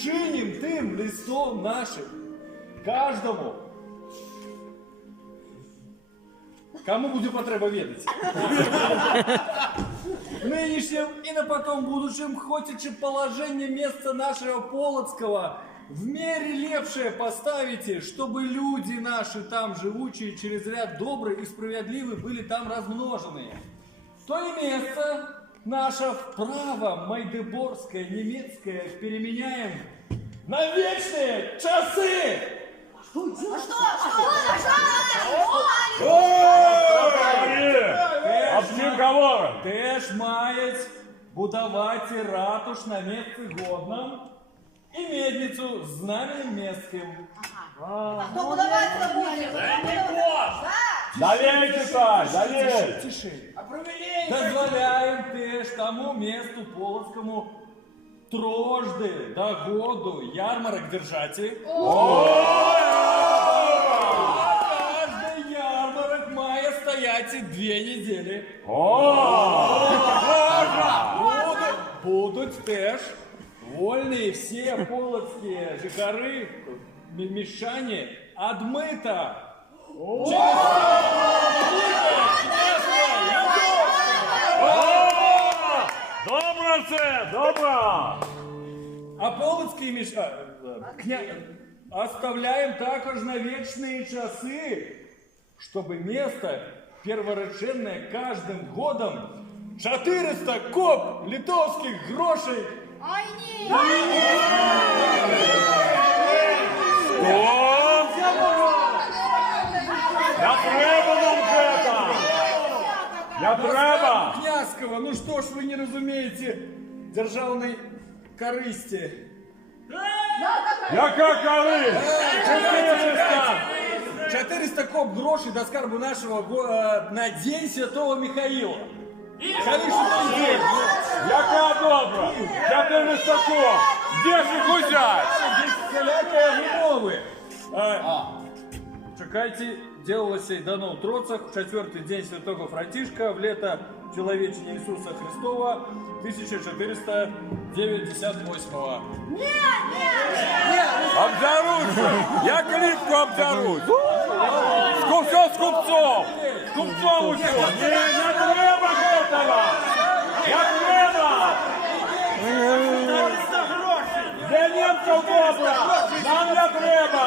вчиним тим листом нашим каждому, кому будет потреба ведать. В нынешнем и на потом будущем хочется положение места нашего Полоцкого в мере лепшее поставите, чтобы люди наши там живучие через ряд добрые и справедливые были там размножены. То и место наше вправо майдеборское, немецкое переменяем на вечные часы! Теж мають будувати ратуш на месте годном и медницу с знаменем местским. Кто будовать-то будет? Далее читай, далее. Тише. Дозволяем теж тому месту Полоцкому трожды до году ярмарок держати. Каждый ярмарок мая стоять 2 недели. Будут теж вольные все полоцкие жихары, мещане отмыто. Добре це, добре. А полоцкие оставляем також на вечные часы, чтобы место перворожденное каждым годом 400 коп литовских грошей. Ой, ні! Я треба нам это! Я треба! Князького, ну что ж вы не разумеете державной корысти? Яка коли? 400 коп грошей до скарбу нашего на день Святого Михаила. Коли ж той день? Яка добра? 400 коп! Де ж їх узять? Всякие вымовы. Чекайте, делалось и дано в Троцах в 4-й день Святого Франтишка в лето Человечения Иисуса Христова 1498-го. Обзярусь! Я клітку обзярусь! Все з купцом! З купцом усе! Не треба этого! Не треба! Для немців добра! Нам не треба!